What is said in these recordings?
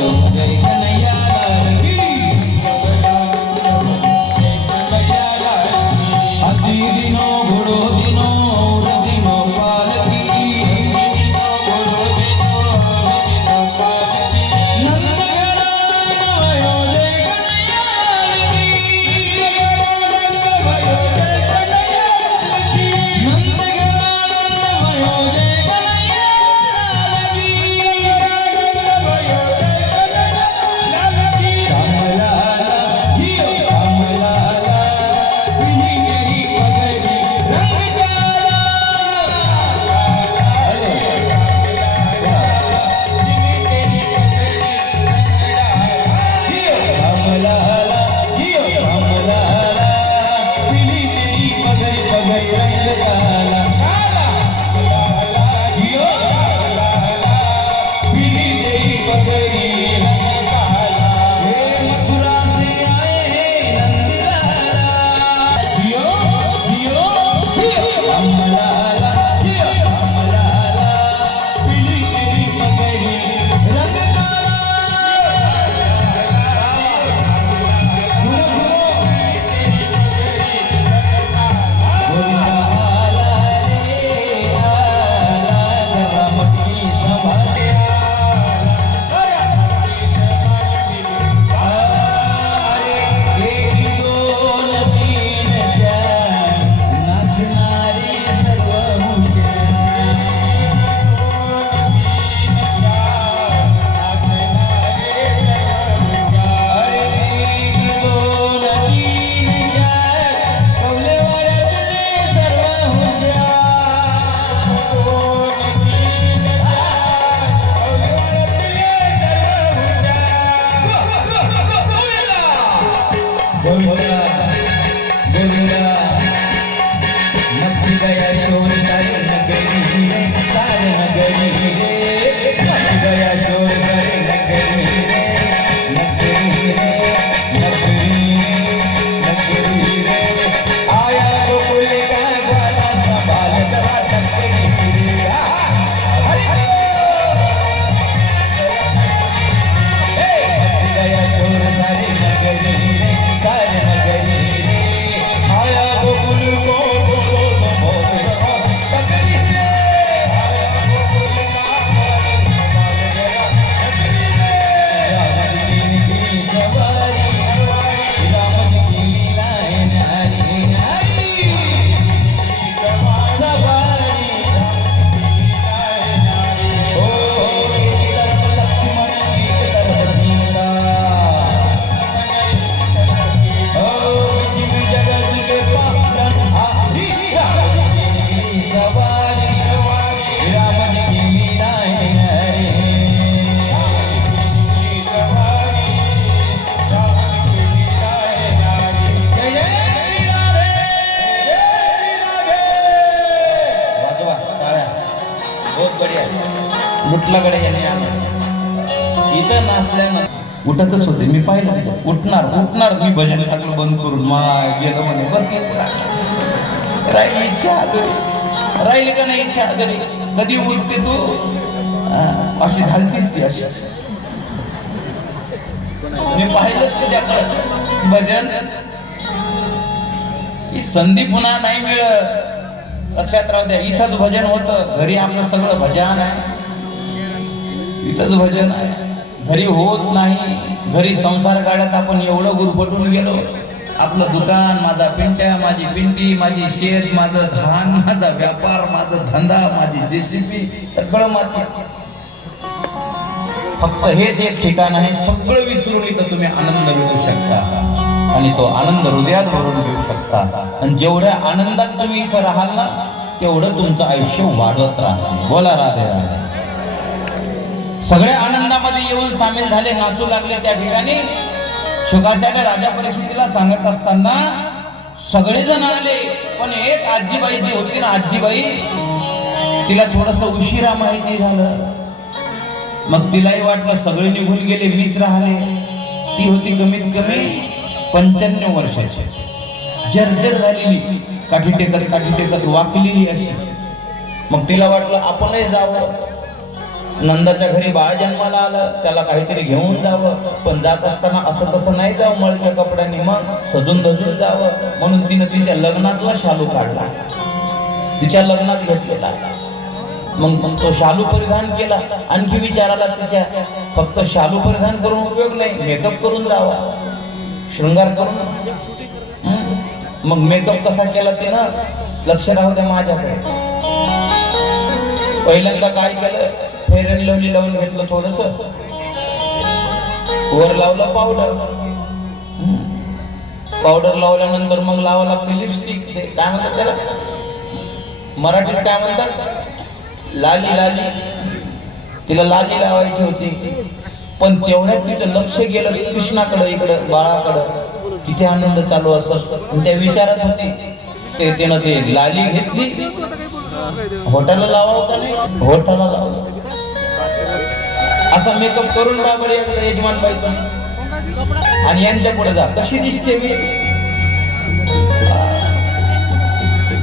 जय कन्हैया लाल की अति दिनों घोड़ो दिनों और दिनों पालकी मुठलाकडे याने आलं इथं नाचल्या उठतच होते मी पाहिलं तिथं उठणार उठणार मी भजन टाकलं बंद करून माय गेलं म्हणे बसले राहिली इच्छा आदरी राहिली का नाही इच्छा आदरी कधी उठते तू अशी झालतीच ती अशी मी पाहिलं त्याच्याकडं भजन ही संधी पुन्हा नाही मिळत लक्षात राहू द्या इथंच भजन होतं घरी आपलं सगळं भजन आहे इथंच भजन आहे घरी होत नाही घरी संसार काढत आपण एवढं गुरफटून गेलो आपलं दुकान माझा पिंट्या माझी पिंटी माझी शेत माझं धान माझा व्यापार माझा धंदा माझी जेसीबी सगळं माती फक्त हेच एक ठिकाण आहे सगळं विसरून इथं तुम्ही आनंद लुटू शकता आणि तो आनंद हृदयात भरून घेऊ शकता आणि जेवढ्या आनंदात तुम्ही इथं राहाल ना तेवढं तुमचं आयुष्य वाढत राहते बोला राधे राधे सगळ्या आनंदामध्ये येऊन सामील झाले नाचू लागले त्या ठिकाणी शुकाचार्य राजा परिस्थितीला सांगत असताना सगळेजण आले पण एक आजीबाई जी होती ना आजीबाई तिला थोडस उशिरा माहिती झालं मग तिलाही वाटलं सगळे निघून गेले मीच राहिले ती होती कमीत कमी 95 वर्षाची जर्जर झालेली काठी टेकत वाकलेली अशी मग तिला वाटलं आपणही जावं नंदाच्या घरी बाळ जन्माला आलं, त्याला काहीतरी घेऊन जावं, पण जात असताना असं तसं नाही जावं मळक्या कपड्यांनी, मग सजून धजून जावं. म्हणून तिनं तिच्या लग्नातला शालू काढला, तिच्या लग्नात घेतलेला. मग तो शालू परिधान केला. आणखी विचार आला तिच्या, फक्त शालू परिधान करून उपयोग नाही, मेकअप करून जावा, शृंगार करून. मग मेकअप कसा केला तिनं, लक्ष राहू द्या माझ्याकडे. पहिल्यांदा काय केलं, फेअर अँड लवली लावून घेतलं, थोडस वर लावलं पावडर. पावडर लावल्यानंतर मग लावा लागते लिपस्टिक. ते काय म्हणतात त्याला, मराठीत काय म्हणतात, लाली. लाली, तिला लाली लावायची होती. पण तेवढ्यात तिचं लक्ष गेलं कृष्णाकडे, इकडं बाळाकडं. तिथे आनंद चालू असत. त्या विचारात होती, तिनं ते लाली घेतली, होटाला लावावं का नाही, होटाला लावलं. असा मेकअप करून जा बरं एकदा यजमान बाई, आणि यांच्या पुढे जा, कशी दिसते मी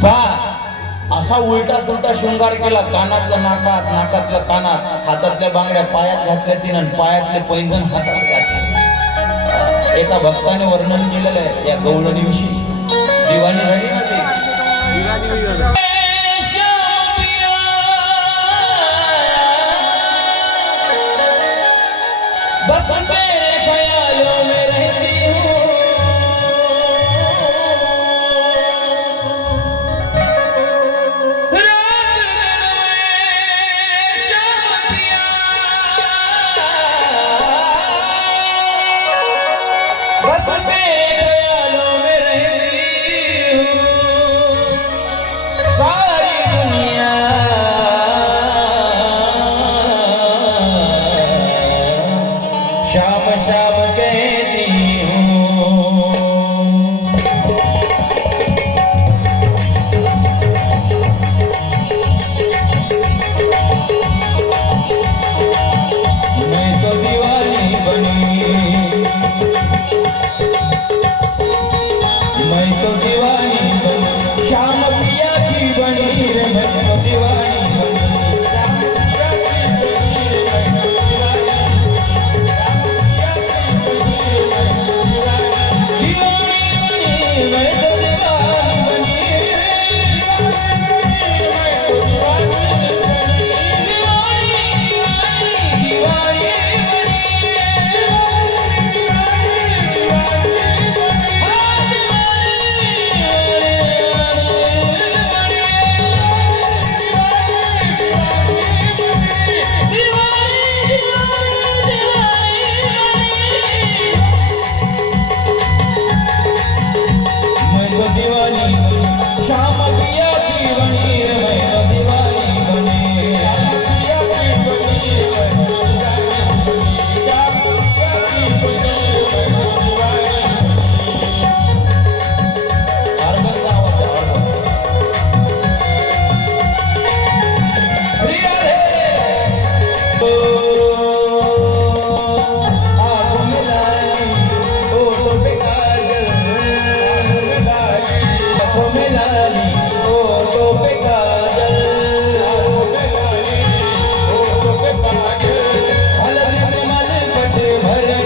पहा. असा उलटा सुलटा शृंगार केला, कानातलं नाकात, नाकातलं कानात, हातातल्या बांगड्या पायात घातल्या तिनं, पायातले पैंजण हातात घातले. एका भक्ताने वर्णन केलेलं आहे या गवळणीविषयी. दिवाणी झाली ना ती. बस तेरे ख्यालों में रहती हूँ, बस तेरे ख्यालों में रहती हूँ, सारी दुनिया शाम शाम कहती हूँ. मैं तो दीवानी बनी, मैं तो दीवानी बनी, शाम पिया की बनी रे. मैं तो दीवानी बनी, शाम पिया की बनी रे. मैं तो भर